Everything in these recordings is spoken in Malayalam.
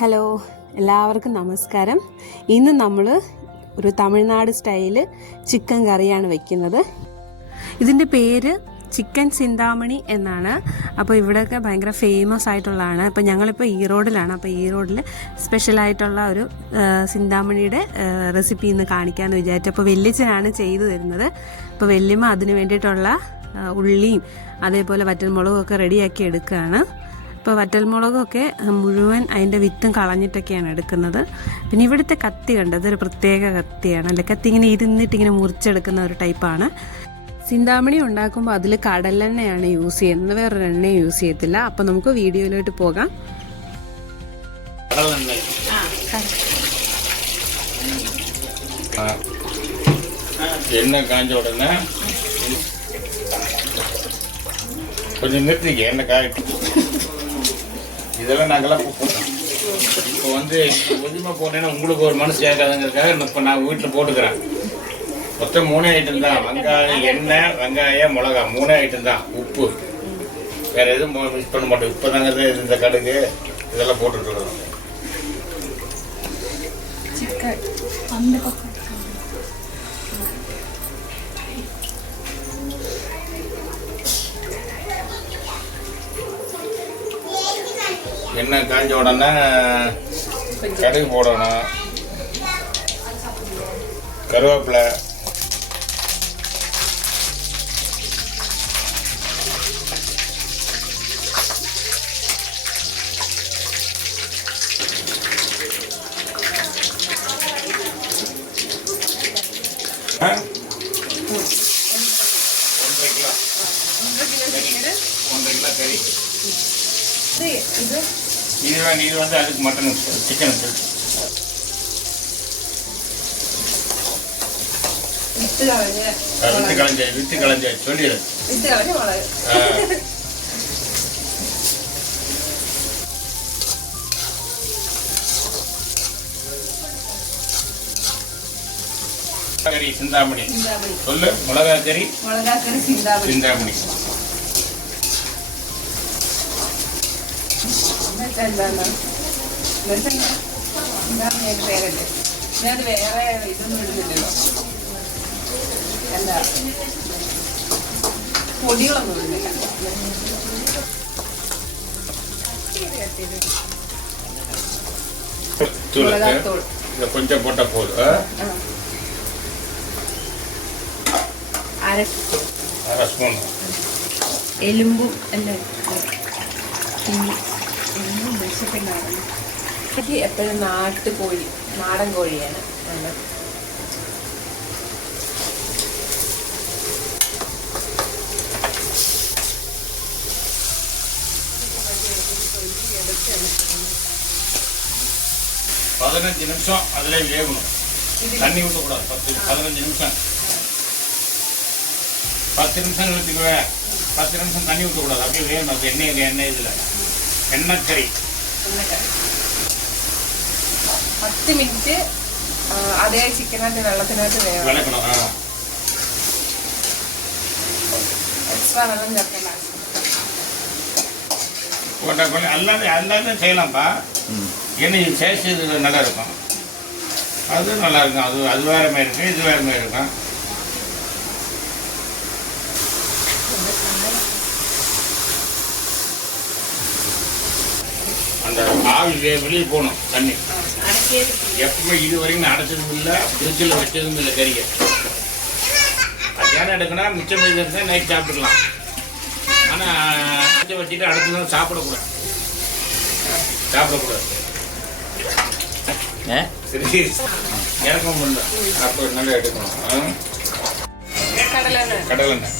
ഹലോ എല്ലാവർക്കും നമസ്കാരം. ഇന്ന് നമ്മൾ ഒരു തമിഴ്നാട് സ്റ്റൈൽ ചിക്കൻ കറിയാണ് വെക്കുന്നത്. ഇതിന്റെ പേര് ചിക്കൻ ചിന്താമണി എന്നാണ്. അപ്പോൾ ഇവിടെയൊക്കെ ഭയങ്കര ഫേമസ് ആയിട്ടുള്ളതാണ്. അപ്പോൾ ഞങ്ങളിപ്പോൾ ഈറോഡിലാണ് അപ്പോൾ ഈറോഡിൽ സ്പെഷ്യലായിട്ടുള്ള ഒരു ചിന്താമണിയുടെ റെസിപ്പി ഇന്ന് കാണിക്കാമെന്ന് വിചാരിച്ചു. അപ്പോൾ വെല്ലിച്ചനാണ് ചെയ്തു തരുന്നത്. അപ്പോൾ വെല്ലിമ്മ അതിന് വേണ്ടിയിട്ടുള്ള ഉള്ളിയും അതേപോലെ വറ്റൽമുളകും ഒക്കെ റെഡിയാക്കി എടുക്കുകയാണ്. ഇപ്പോൾ വറ്റൽമുളകൊക്കെ മുഴുവൻ അതിൻ്റെ വിത്തും കളഞ്ഞിട്ടൊക്കെയാണ് എടുക്കുന്നത് പിന്നെ ഇവിടുത്തെ കത്തി കണ്ടത് ഇതൊരു പ്രത്യേക കത്തിയാണ് അല്ലെ കത്തി ഇങ്ങനെ ഇരുന്നിട്ട് ഇങ്ങനെ മുറിച്ചെടുക്കുന്ന ഒരു ടൈപ്പാണ് ചിന്താമണി ഉണ്ടാക്കുമ്പോൾ അതിൽ കടലെണ്ണയാണ് യൂസ് ചെയ്യുന്നത് വേറൊരു എണ്ണയും യൂസ് ചെയ്യത്തില്ല അപ്പോൾ നമുക്ക് വീഡിയോയിലോട്ട് പോകാം கடலெண்ணெய் ஆ. எண்ணெய் காஞ்ச உடனே கொஞ்சம் நிறுத்திக்க எண்ணெய் காயட்டும் இதெல்லாம் நாங்கள்லாம் இப்போ இப்போ வந்து கொஞ்சமாக போனேன்னா உங்களுக்கு ஒரு மனசு கேட்காதுங்கிறதுக்காக இப்போ நான் வீட்டில் போட்டுக்கிறேன். மொத்தம் மூணு ஐட்டம் தான். வெங்காயம் எண்ணெய் வெங்காயம் மிளகா. மூணே ஐட்டம் தான். உப்பு. வேறு எதுவும் மிஸ் பண்ண மாட்டோம். இப்போ தாங்க இந்த கடுகு. இதெல்லாம் போட்டுட்டு இருக்கிறோம் எண்ணெய் காஞ்ச உடனே கடுகு போடணும். கருவேப்பிலை. இது வந்து இது வந்து அதுக்கு மட்டனுக்கு சிக்கனுக்கு வித்து கலைஞ்சா வித்து கலைஞ்சா சொல்லிடு. சிந்தாமணி. சொல்லு மிளகா கறி மிளகா கறி சிந்தாமணி. சிந்தாமணி. വെച്ചാൽ എന്താണ് ഞാൻ പേരല്ലേ ഞാൻ വേറെ ഇതൊന്നും ഇടുന്നില്ലല്ലോ. എന്താ? പൊടികളൊന്നും ഇടുന്നില്ല. కొంచెం పొట్ట അര அரை ஸ்பூன் എലുമ്പും അല്ലേ എലുമ്പും വിശപ്പിണ്ടാവുന്നു എനിക്ക് എപ്പോഴും നാട്ടുകോഴി നാടൻ കോഴിയാണ് നല്ലത് பதினஞ்சு நிமிஷம் அதிலே வேகணும் தண்ணி ஊற்றக்கூடாது பத்து பதினஞ்சு நிமிஷம் பத்து நிமிஷம் ஊற்றிக்குவேன் பத்து நிமிஷம் தண்ணி ஊற்றக்கூடாது அப்படியே வேகணும் அது எண்ணெய் எண்ணெய் இதில் எண்ணெய் கறி എണ്ണക്കറി പത്ത് മിനിറ്റ് ആ, അതേ ചിക്കനകത്ത് വെള്ളത്തിനകത്ത് വേണം விளக்கணும் ஆ എക്സ്ട്രാ വെള്ളം ചേർക്കേണ്ട ആവശ്യം போட்டால் கொஞ்சம் அல்லாத அல்லாத செய்யலாம்ப்பா ஏன்னா இது சேஸ் இது நல்லா இருக்கும் அது நல்லா இருக்கும் அது அது வேற மாதிரி இருக்கும் இது வேற மாதிரி இருக்கும் அந்த ஆவி வெளியே போகணும் தண்ணி. எப்பவுமே இது வரைக்கும் அடைச்சதும் இல்லை ஃப்ரிட்ஜில் வச்சதும் இல்லை கறியை. மத்தியானம் எடுக்கனா மிச்சம் இருந்தால் நைட் சாப்பிட்டுக்கலாம். ஆனால் அடைச்சி வச்சுட்டு அடைச்சதும் சாப்பிடக்கூடாது. சாப்பிடக்கூடாது. சரி. இறக்கம் பண்ணல நல்லா எடுக்கணும். கடலெண்ணெய்.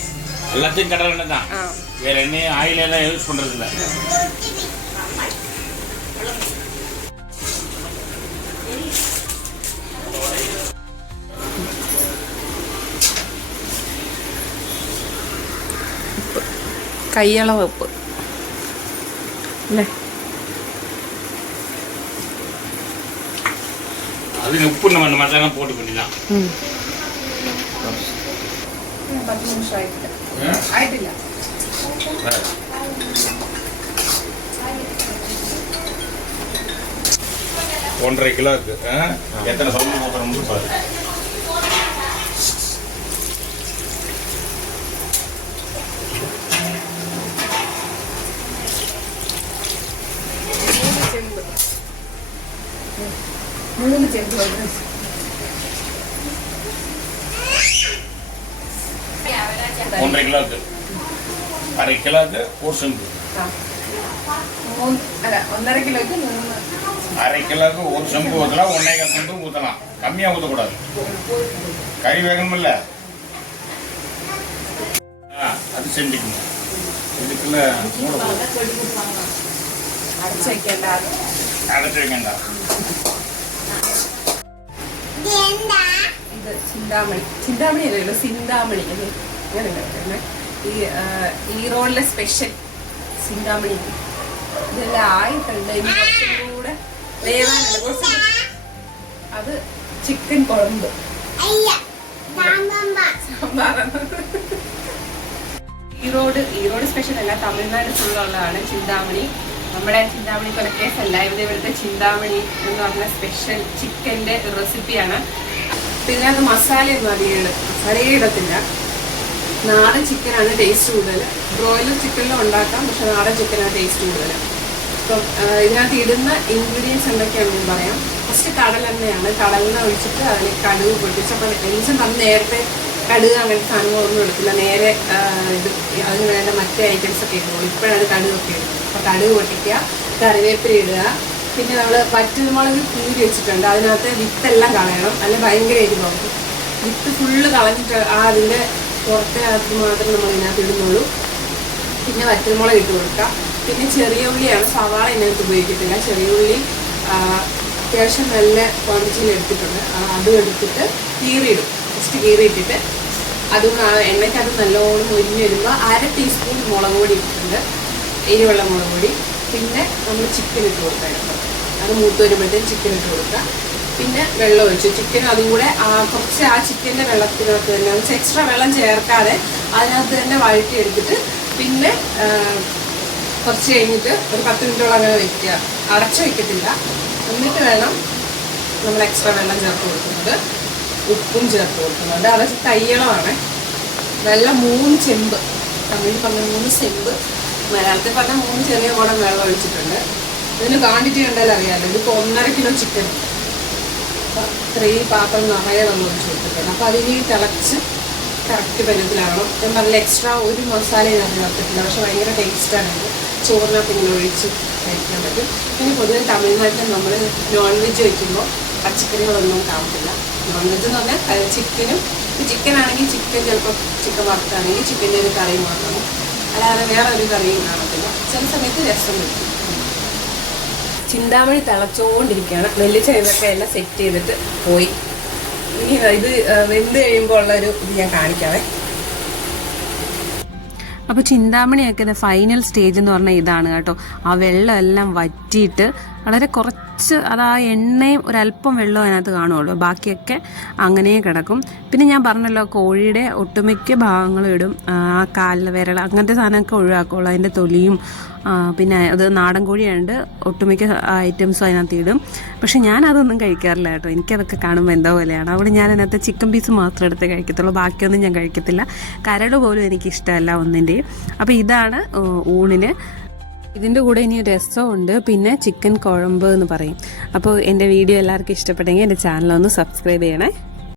எல்லாத்தையும் கடலெண்ணெய் தான். வேற எண்ணெயும் ஆயில் எல்லாம் யூஸ் பண்ணுறது இல்லை കയ്യളവ് ഉപ്പ് അല്ലേ அது உப்பு நம்ம இந்த மாதிரி தான் போட்டு பண்ணிடலாம் പത്ത് നിമിഷം ആയിട്ടില്ല ஆ? ആയിട്ടില്ല ஆ. ஒன்றரை கிலோவுக்கு ஆ? எத்தனை சவுண்டு போட்டுறோம்னு பாரு உளுந்து சேர்த்து வருவேன் ஒன்றரை கிலோக்கு அரை கிலோக்கு ஒரு செம்பு ஒன்றரை கிலோக்கு அரை கிலோக்கு ஒரு செம்பு ஊற்றலாம் ஒன்றே கால் செம்பு ஊற்றலாம் கம்மியாக ஊற்றக்கூடாது கறி வேகணும்ல அது செஞ்சுக்கணும். இதுக்குள்ள மூட அடைச்சு வைக்கண்டா அடைச்சு வைக்கண்டா ഇത് ചിന്താമണി. ചിന്താമണി അല്ലല്ലോ സിന്താമണി. അത് അങ്ങനെ ഉണ്ടാക്കുന്നത് ഈ ഈറോഡിലെ സ്പെഷ്യൽ സിന്താമണി. ഇതെല്ലാം ആയിട്ടുണ്ട്. ഇനി കുറച്ചും കൂടെ വേവാനുണ്ട് കുറച്ചും. അത് ചിക്കൻ കുഴമ്പ്. സാമ്പാറാണ് ഈറോഡ് ഈറോഡ് സ്പെഷ്യൽ അല്ല. തമിഴ്നാട് ഫുള്ളുള്ളതാണ് ചിന്താമണി. നമ്മുടെ ചിന്താമണി കൊലക്കേസല്ല ഇവിടെ ഇവിടുത്തെ ചിന്താമണി എന്ന് പറഞ്ഞ സ്പെഷ്യൽ ചിക്കന്റെ റെസിപ്പിയാണ് പിന്നെ അത് മസാലയൊന്നും അധികം മസാലയേ ഇടത്തില്ല. നാടൻ ചിക്കനാണ് ടേസ്റ്റ് കൂടുതൽ. ബ്രോയിലർ ചിക്കനിലും ഉണ്ടാക്കാം പക്ഷെ നാടൻ ചിക്കനാണ് ടേസ്റ്റ് കൂടുതൽ. അപ്പം ഇതിനകത്ത് ഇടുന്ന ഇൻഗ്രീഡിയൻസ് എന്തൊക്കെയാണെന്ന് ഞാൻ പറയാം. ഫസ്റ്റ് കടലെണ്ണയാണ് കടലെണ്ണ ഒഴിച്ചിട്ട് അതിൽ കടുക് പൊട്ടിച്ച് അപ്പം എന്നുവെച്ചാൽ പറഞ്ഞ് നേരത്തെ കടുക് അങ്ങനത്തെ സാധനങ്ങളൊന്നും എടുക്കില്ല നേരെ ഇത് അതിന് വേണ്ട മറ്റേ ഐറ്റംസ് ഒക്കെ ഇടുള്ളൂ ഇപ്പോഴാണ് കടുകൊക്കെ ഇടുന്നത്. കടുക് പൊട്ടിക്കുക കറിവേപ്പില ഇടുക. പിന്നെ നമ്മൾ വറ്റൽമുളക് കീറി വെച്ചിട്ടുണ്ട്. അതിനകത്ത് വിത്തെല്ലാം കളയണം. അല്ലെ ഭയങ്കര എരിവാകും വിത്ത് ഫുള്ള് കളഞ്ഞിട്ട് ആ അതിന്റെ പുറത്തെ മാത്രം നമ്മൾ ഇതിനകത്ത് ഇടുന്നുള്ളൂ. പിന്നെ വറ്റൽമുളക് ഇട്ട് കൊടുക്കാം പിന്നെ ചെറിയ ഉള്ളിയാണ് സവാള ഇതിനകത്ത് ഉപയോഗിക്കത്തില്ല ചെറിയ ഉള്ളി അത്യാവശ്യം നല്ല ക്വാണ്ടിറ്റിയിൽ എടുത്തിട്ടുണ്ട്. അതും എടുത്തിട്ട് കീറിയിടും ജസ്റ്റ് കീറിയിട്ടിട്ട് അതും എണ്ണയ്ക്കകത്ത് നല്ലോണം മുരിഞ്ഞ് വരുമ്പോൾ അര ടീസ്പൂൺ മുളക് പൊടി ഇട്ടിട്ടുണ്ട്. എരിവെള്ള മുളക് പൊടി പിന്നെ നമ്മൾ ചിക്കൻ ഇട്ട് കൊടുക്കുക അത് മൂത്ത് വരുമ്പോഴത്തേക്കും ചിക്കൻ ഇട്ട് കൊടുക്കുക. പിന്നെ വെള്ളം ഒഴിച്ചു ചിക്കൻ അതും കൂടെ കുറച്ച് ആ ചിക്കന്റെ വെള്ളത്തിനകത്ത് തന്നെ കുറച്ച് എക്സ്ട്രാ വെള്ളം ചേർക്കാതെ അതിനകത്ത് തന്നെ വഴറ്റി എടുത്തിട്ട് പിന്നെ കുറച്ച് കഴിഞ്ഞിട്ട് ഒരു പത്ത് മിനിറ്റോളം അങ്ങനെ വയ്ക്കുക അടച്ച് വയ്ക്കത്തില്ല എന്നിട്ട് വേണം നമ്മൾ എക്സ്ട്രാ വെള്ളം ചേർത്ത് കൊടുക്കുന്നത്. ഉപ്പും ചേർത്ത് കൊടുക്കുന്നുണ്ട് അത് തയ്യളമാണ്. നല്ല മൂന്ന് ചെമ്പ്. തമിഴ് പറഞ്ഞ മൂന്ന് ചെമ്പ് മലയാളത്തിൽ പറഞ്ഞ മൂന്ന് ചെറിയ കുടം വെള്ളം ഒഴിച്ചിട്ടുണ്ട്. ഇതിന് ക്വാണ്ടിറ്റി ഉണ്ടല്ലോ അറിയാമല്ലോ ഇതിപ്പോൾ ഒന്നര കിലോ ചിക്കൻ ഇത്രയും പാത്രം നിറയെ വെള്ളം ഒഴിച്ച് കൊടുത്തിട്ടുണ്ട്. അപ്പോൾ അതിനി തിളച്ച് കറക്റ്റ് പരുവത്തിലാവണം ഞാൻ പറഞ്ഞ എക്സ്ട്രാ ഒരു മസാല ഇതിനകത്ത് ചേർത്തിട്ടില്ല. പക്ഷെ ഭയങ്കര ടേസ്റ്റാണ് ഇത്. ചോറിനകത്ത് ഇങ്ങനെ ഒഴിച്ച് കഴിക്കാൻ പറ്റും. പിന്നെ പൊതുവെ തമിഴ്നാട്ടിൽ നമ്മൾ നോൺ വെജ് വയ്ക്കുമ്പോൾ പച്ചക്കറികളൊന്നും കാണത്തില്ല നോൺ വെജ് എന്ന് പറഞ്ഞാൽ ചിക്കനും ചിക്കൻ ആണെങ്കിൽ ചിക്കൻ ചിലപ്പോൾ ചിക്കൻ വറുത്താണെങ്കിൽ ചിക്കന്റെ ഒരു കറി മാത്രം അല്ലാതെ വേറെ ഒരു കറിയും കാണത്തില്ല. ചില സമയത്ത് രസം വയ്ക്കും ചിന്താമണി തിളച്ചുകൊണ്ടിരിക്കുകയാണ് നെല്ലിച്ച ഇതൊക്കെ എല്ലാം സെറ്റ് ചെയ്തിട്ട് പോയി. ഇനി ഇത് വെന്ത് കഴിയുമ്പോൾ ഉള്ളൊരു ഇത് ഞാൻ കാണിക്കാവേ. അപ്പോൾ ചിന്താമണിയൊക്കെ ഫൈനൽ സ്റ്റേജ് എന്ന് പറഞ്ഞാൽ ഇതാണ് കേട്ടോ. ആ വെള്ളം എല്ലാം വറ്റിയിട്ട് വളരെ കുറച്ച് അത് ആ എണ്ണയും ഒരല്പം വെള്ളവും അതിനകത്ത് കാണുള്ളൂ ബാക്കിയൊക്കെ അങ്ങനെ കിടക്കും. പിന്നെ ഞാൻ പറഞ്ഞല്ലോ കോഴിയുടെ ഒട്ടുമിക്ക ഭാഗങ്ങളും ഇടും. ആ കാലിൽ വിരൽ അങ്ങനത്തെ സാധനമൊക്കെ ഒഴിവാക്കുള്ളൂ. അതിന്റെ തൊലിയും പിന്നെ അത് നാടൻ കോഴിയായതുകൊണ്ട് ഒട്ടുമിക്ക ഐറ്റംസും അതിനകത്ത് ഇടും. പക്ഷെ ഞാൻ അതൊന്നും കഴിക്കാറില്ല കേട്ടോ. എനിക്കതൊക്കെ കാണുമ്പോൾ എന്തോ പോലെയാണ്. അതുകൊണ്ട് ഞാൻ അതിനകത്ത് ചിക്കൻ പീസ് മാത്രം എടുത്ത് കഴിക്കത്തുള്ളൂ. ബാക്കിയൊന്നും ഞാൻ കഴിക്കത്തില്ല. കരട് പോലും എനിക്കിഷ്ടമല്ല ഒന്നിന്റെയും. അപ്പോൾ ഇതാണ് ഊണിന് ഇതിന്റെ കൂടെ ഇനി രസം ഉണ്ട്. പിന്നെ ചിക്കൻ കുഴമ്പ് എന്ന് പറയും. അപ്പോൾ എന്റെ വീഡിയോ എല്ലാവർക്കും ഇഷ്ടപ്പെട്ടെങ്കിൽ എന്റെ ചാനലൊന്ന് സബ്സ്ക്രൈബ് ചെയ്യണേ.